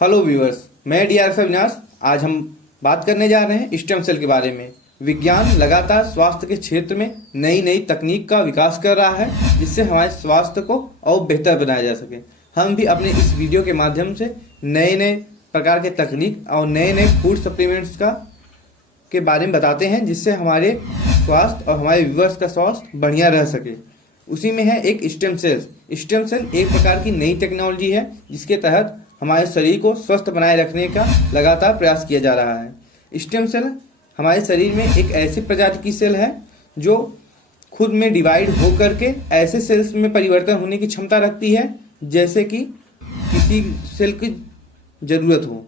Hello viewers, मैं D R Avinash. आज हम बात करने जा रहे हैं स्टेम सेल के बारे में। विज्ञान लगातार स्वास्थ्य के क्षेत्र में नई नई तकनीक का विकास कर रहा है, जिससे हमारे स्वास्थ्य को और बेहतर बनाया जा सके। हम भी अपने इस वीडियो के माध्यम से नए नए प्रकार के तकनीक और नए नए फूड सप्लीमेंट्स के बारे में बताते हैं, जिससे हमारे स्वास्थ्य और हमारे व्यूअर्स का स्वास्थ्य बढ़िया रह सके। उसी में है एक स्टेम सेल। स्टेम सेल एक प्रकार की नई टेक्नोलॉजी है, जिसके तहत हमारे शरीर को स्वस्थ बनाए रखने का लगातार प्रयास किया जा रहा है। स्टेम सेल हमारे शरीर में एक ऐसी प्रजाति की सेल है जो खुद में डिवाइड हो करके ऐसे सेल्स में परिवर्तन होने की क्षमता रखती है, जैसे कि किसी सेल की ज़रूरत हो।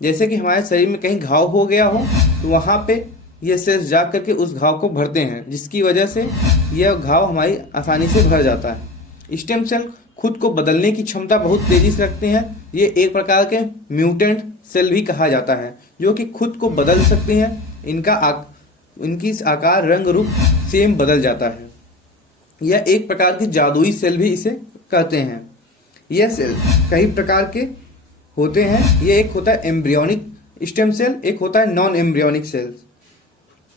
जैसे कि हमारे शरीर में कहीं घाव हो गया हो तो वहाँ पे ये सेल्स जा करके उस घाव को भरते हैं, जिसकी वजह से यह घाव हमारी आसानी से भर जाता है। स्टेम सेल खुद को बदलने की क्षमता बहुत तेजी से रखते हैं। ये एक प्रकार के म्यूटेंट सेल भी कहा जाता है, जो कि खुद को बदल सकते हैं। इनकी आकार, रंग, रूप सेम बदल जाता है। यह एक प्रकार की जादुई सेल भी इसे कहते हैं। यह सेल कई प्रकार के होते हैं। ये एक होता है एम्ब्रियोनिक स्टेम सेल, एक होता है non embryonic cells.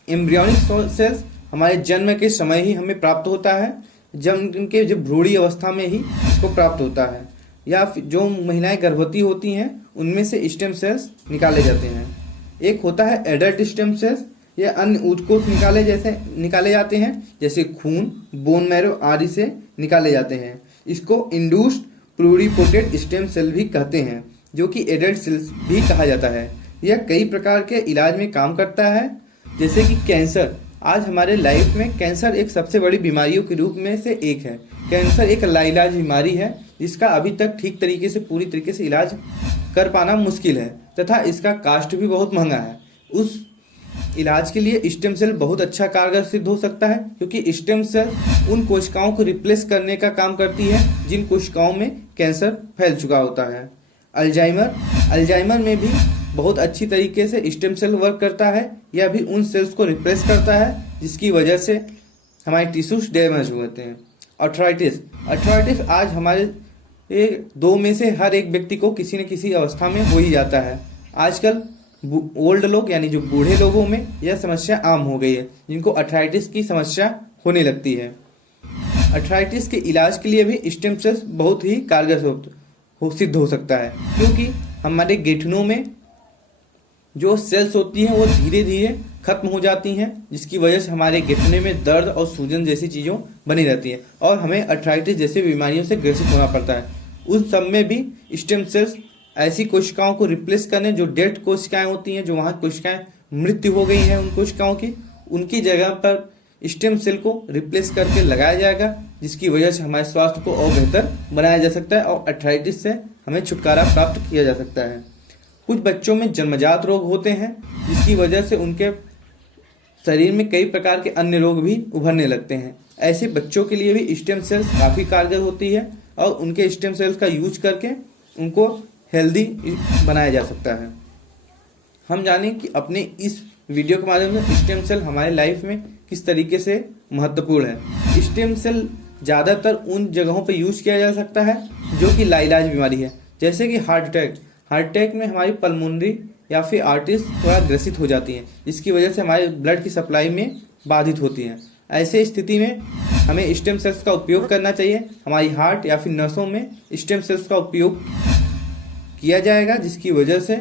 Embryonic cells हमारे जन्म के समय ही हमें प्राप्त होता है, जब भ्रूणी अवस्था में ही इसको प्राप्त होता है, या जो महिलाएं गर्भवती होती हैं उनमें से स्टेम सेल्स निकाले जाते हैं। एक होता है एडल्ट स्टेम सेल्स। ये अन्य ऊतकोष निकाले जाते हैं, जैसे खून, बोन मैरो आदि से निकाले जाते हैं। इसको इंड्यूस्ड प्लूरिपोटेंट स्टेम सेल भी कहते हैं, जो कि एडल्ट सेल्स भी कहा जाता है। यह कई प्रकार के इलाज में काम करता है, जैसे कि कैंसर। आज हमारे लाइफ में कैंसर एक सबसे बड़ी बीमारियों के रूप में से एक है। कैंसर एक लाइलाज बीमारी है, जिसका अभी तक ठीक तरीके से पूरी तरीके से इलाज कर पाना मुश्किल है, तथा इसका कास्ट भी बहुत महंगा है। उस इलाज के लिए स्टेम सेल बहुत अच्छा कारगर सिद्ध हो सकता है, क्योंकि स्टेम सेल उन कोशिकाओं को रिप्लेस करने का काम करती है जिन कोशिकाओं में कैंसर फैल चुका होता है। अल्जाइमर में भी बहुत अच्छी तरीके से स्टेम सेल वर्क करता है। यह भी उन सेल्स को रिप्लेस करता है जिसकी वजह से हमारे टिश्यूज डैमेज होते हैं। अर्थराइटिस आज हमारे दो में से हर एक व्यक्ति को किसी न किसी अवस्था में हो ही जाता है। आजकल ओल्ड लोग यानी जो बूढ़े लोगों में यह समस्या आम हो गई है, जिनको अर्थराइटिस की समस्या होने लगती है। अर्थराइटिस के इलाज के लिए भी स्टेम सेल्स बहुत ही कारगर सिद्ध हो सकता है, क्योंकि हमारे गेठनों में जो सेल्स होती हैं वो धीरे धीरे खत्म हो जाती हैं, जिसकी वजह से हमारे घुटने में दर्द और सूजन जैसी चीज़ों बनी रहती हैं और हमें अर्थराइटिस जैसी बीमारियों से ग्रसित होना पड़ता है। उस सब में भी स्टेम सेल्स ऐसी कोशिकाओं को रिप्लेस करने, जो डेड कोशिकाएं होती हैं, जो वहाँ कोशिकाएं मृत्यु हो गई हैं उन कोशिकाओं की, उनकी जगह पर स्टेम सेल को रिप्लेस करके लगाया जाएगा, जिसकी वजह से हमारे स्वास्थ्य को और बेहतर बनाया जा सकता है और अर्थराइटिस से हमें छुटकारा प्राप्त किया जा सकता है। कुछ बच्चों में जन्मजात रोग होते हैं, जिसकी वजह से उनके शरीर में कई प्रकार के अन्य रोग भी उभरने लगते हैं। ऐसे बच्चों के लिए भी स्टेम सेल्स काफ़ी कारगर होती है और उनके स्टेम सेल्स का यूज करके उनको हेल्दी बनाया जा सकता है। हम जानें कि अपने इस वीडियो के माध्यम से स्टेम सेल हमारे लाइफ में किस तरीके से महत्वपूर्ण है। स्टेम सेल ज़्यादातर उन जगहों पर यूज किया जा सकता है जो कि लाइलाज बीमारी है, जैसे कि हार्ट अटैक में हमारी पल्मोनरी या फिर आर्टरीज थोड़ा ग्रसित हो जाती हैं, जिसकी वजह से हमारे ब्लड की सप्लाई में बाधित होती है। ऐसे स्थिति में हमें स्टेम सेल्स का उपयोग करना चाहिए। हमारी हार्ट या फिर नसों में स्टेम सेल्स का उपयोग किया जाएगा, जिसकी वजह से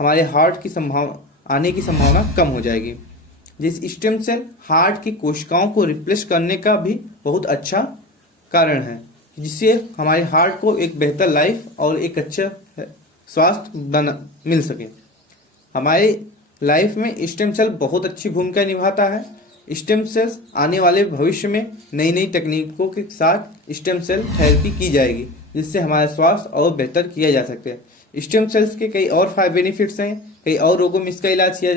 हमारे हार्ट की आने की संभावना कम हो जाएगी। जिस स्टेम सेल हार्ट की कोशिकाओं को रिप्लेस करने का भी बहुत अच्छा कारण है, जिससे हमारे हार्ट को एक बेहतर लाइफ और एक अच्छा स्वास्थ्य मिल सके। हमारे लाइफ में स्टेम सेल बहुत अच्छी भूमिका निभाता है। स्टेम सेल्स आने वाले भविष्य में नई नई तकनीकों के साथ स्टेम सेल थेरेपी की जाएगी, जिससे हमारा स्वास्थ्य और बेहतर किया जा सकता है। स्टेम सेल्स के कई और बेनिफिट्स हैं, कई और रोगों में इसका इलाज किया